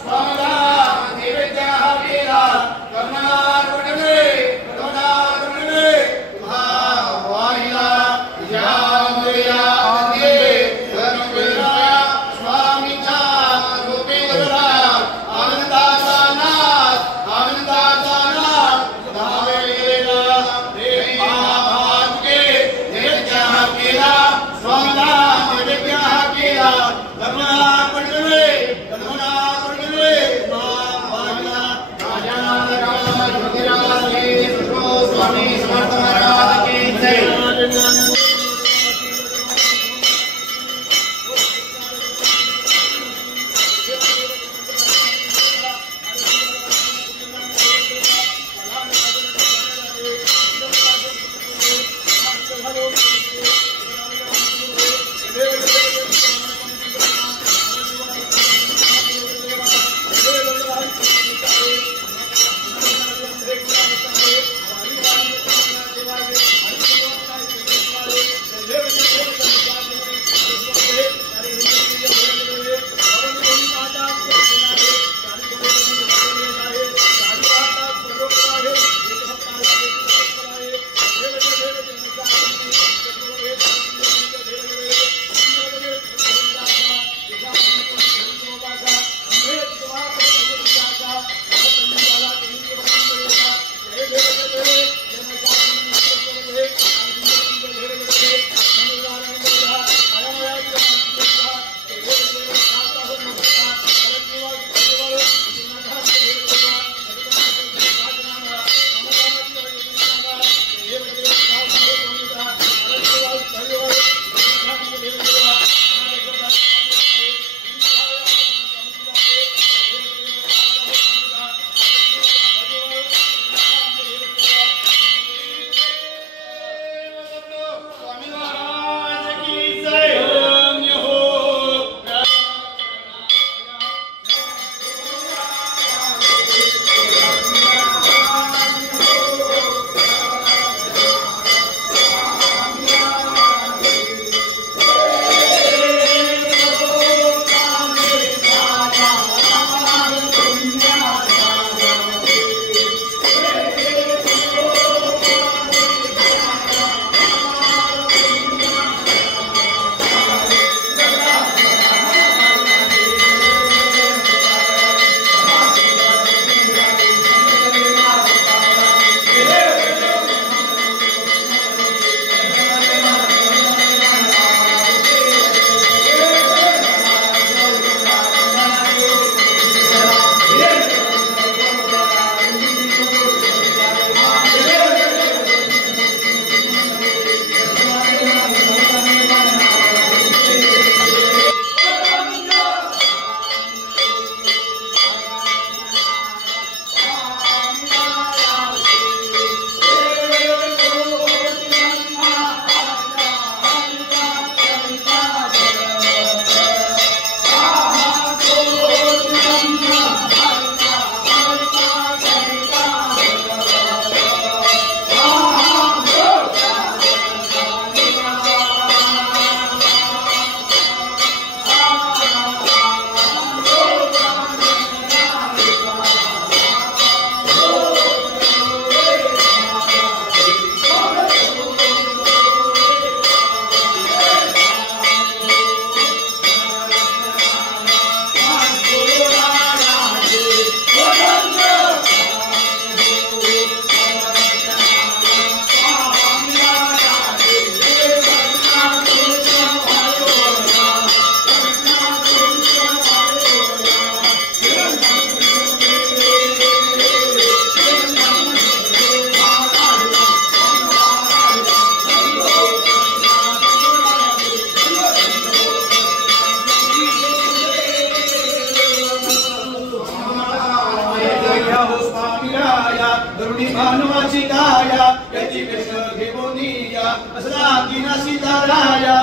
स्वामीला नैवेद्य कोटी मानवाची काया याची वेश घेऊनिया असला किनासी ताराया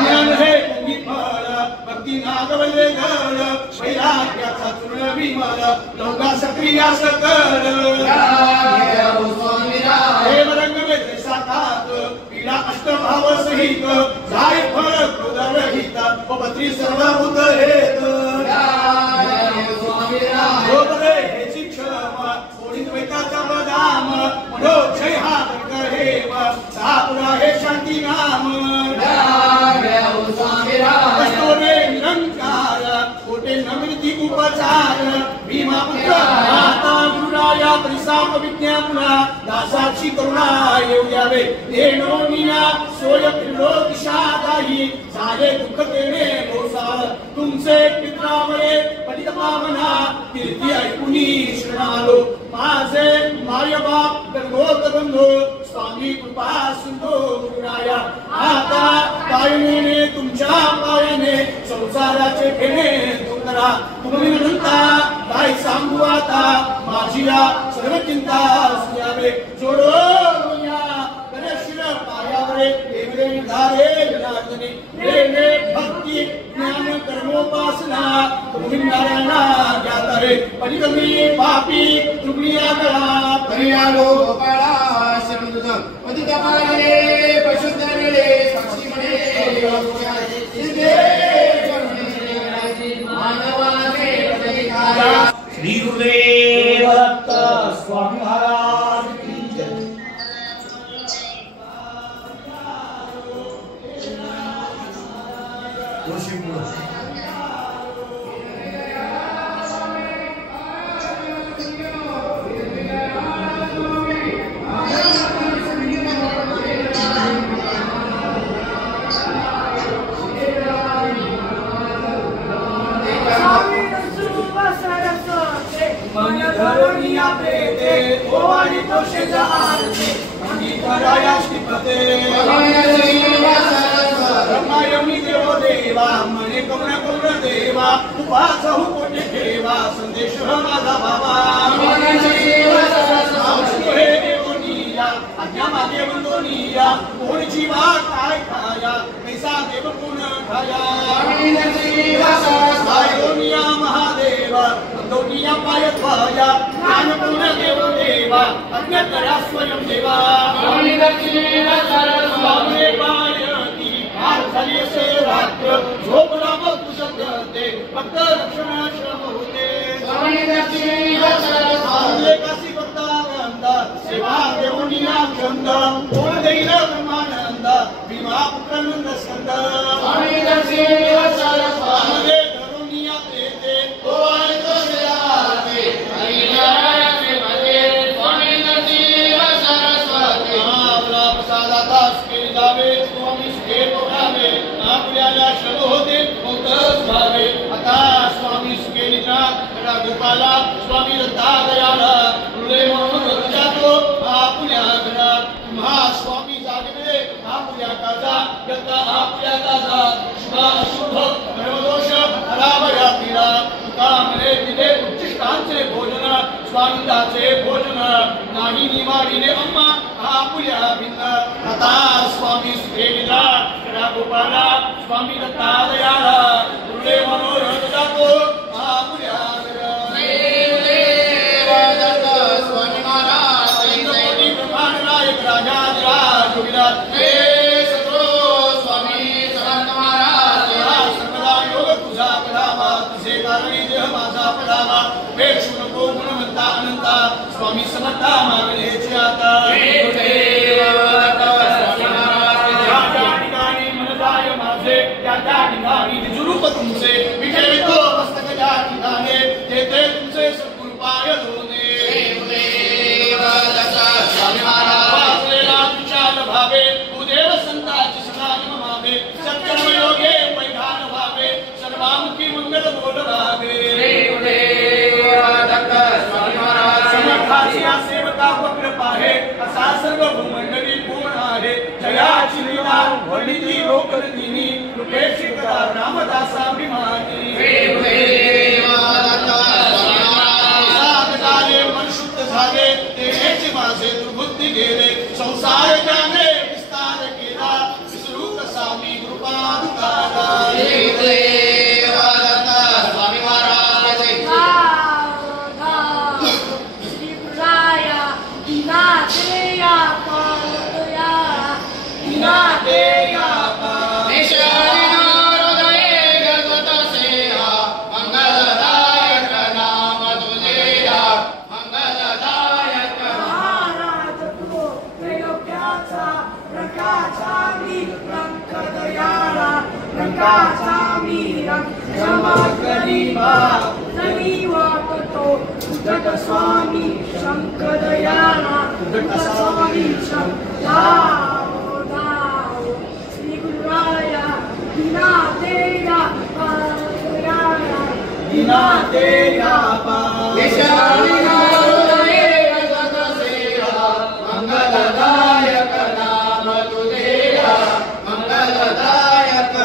ज्ञान हे कुंगी फळ भक्ती नागवले गळ वैराग्याचा चूर्ण विमल लोका सक्रिया सकळ हे रंग वेद साकात पीडा अष्टभाव सहित जाय फळ कृदरहित पत्री सर्वभूत हेत गोबरे हेची क्षमा ओढीत वेकाचा बदाम म्हणो जय हा हेम सापुरा हे शांती नाम कस्तोरे निरंकार कोटे नमृती उपचार भीमा पुत्र माता गुरुराया परिसाप विज्ञापुना दासाची करुणा येऊ द्यावे देणो निया सोय फिरलो दिशादाही झाले दुःख देणे भोसाळ तुमचे पित्रावळे पतित पावना कीर्ती ऐकुनी शरणालो माझे माय बाप गंगोत बंधू स्वामी कृपा सिंधू गुरुराया आता पायने तुमच्या पायाने संसाराचे घेणे तुमरा तुम्ही म्हणता काय सांगू आता माझी या सर्व चिंता सुयावे जोडो या शिर पायावरे देवरे धारे विराजने प्रेमे भक्ती ज्ञान कर्मोपासना तुम्ही नारायणा ज्ञातारे परिकमी पापी तुमलिया गळा परियालो गोपाळा शरणुद पतितपाले पशुधरले साक्षी म्हणे सिद्धे मानवाने प्रतिकारा श्री गुरुदेव दत्त स्वामी महाराज की जय ब्रह्मायमी देवो देवा मने कमळ कमळ देवा उपासहु कोटी ठेवा संदेश माझा बाबा हे देवनिया आज्ञा मागे वंदोनिया कोण जीवा काय खाया पैसा देव कोण खाया देवनिया महादेव वंदोनिया पाय ध्वया ज्ञान कोण देव देवा अज्ञा करा स्वयं देवा स्वामी पायती हार झाली असे रात्र झोपला मग तुझते भक्त रक्षणाश्रम होते काशी भक्तानंद सेवा देवनिया छंद कोण देईल ब्रह्मानंद भीमा पुत्रानंद स्कंद धरुनिया प्रेते गोपाला स्वामी दत्ता दयाला हृदय म्हणून जातो आपुल्या घरा तुम्हा स्वामी जागवे आपुल्या काजा यत्ता आपुल्या काजा शुभ अशुभ सर्वदोष हरावया पीडा तुका म्हणे दिले उच्चिष्टांचे भोजन स्वामींदाचे भोजन नाही निवाडीने अम्मा आपुल्या भिन्न आता स्वामी सुखेला गोपाला स्वामी दत्ता दयाला हृदय म्हणून जातो आपुल्या स्वामी समता मागण्याची आता माझे त्या ठिकाणी जुरूप तुमचे विठेवितो मस्तक ज्या ठिकाणी तेथे तुमचे सद्गुरुपाय धोने स्वामी महाराज विचार भावे उदेव संताची सदान मावे सत्कर्म योगे पैधान भावे सर्वामुखी मंगल बोल भावे समर्थाची सेवका वक्रपा आहे असा सर्व भूमंडळी पूर्ण आहे जयाची लीला वर्णिती लोकरतीनी कृपेची करा रामदासाभिमानी त्याचा मी क्षमा करीबा जरी वाटतो उद्धट स्वामी शंकरदयाळा उद्धट स्वामी धाव धाव श्री गुरुराया दिना तेरा पादयाळा दिना तेरा मंगलदायक नाम तुझेया मंगलदायक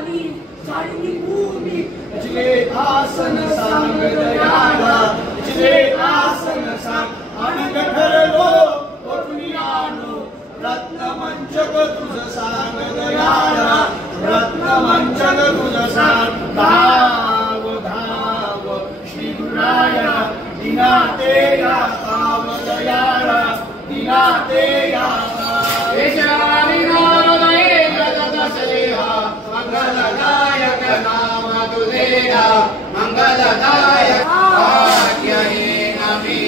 खाली झाडली भूमी जिले आसन सांग दयाळा जिले आसन सांग अनंत ठरलो कोणी आणो रत्नमंचक तुझ सांग दयाळा रत्नमंचक तुझ सांग धाव धाव श्री गुराया दिना तेरा पाव दयाळा दिना तेरा मंगलदायक नाम तुझेया मंगलदायक नमी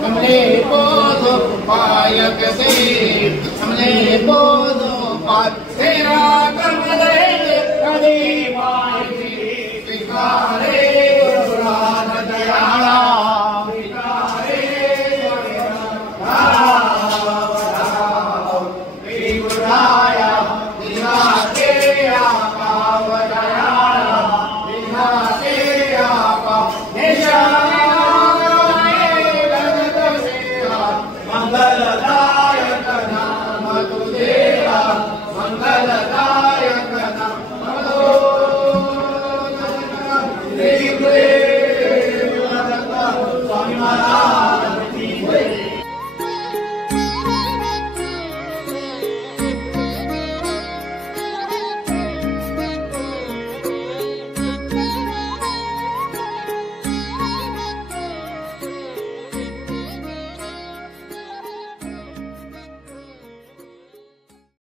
हमले बोधो पायक से हमले बोधो पाय तेरा कर्म दे कदी माई स्वीकार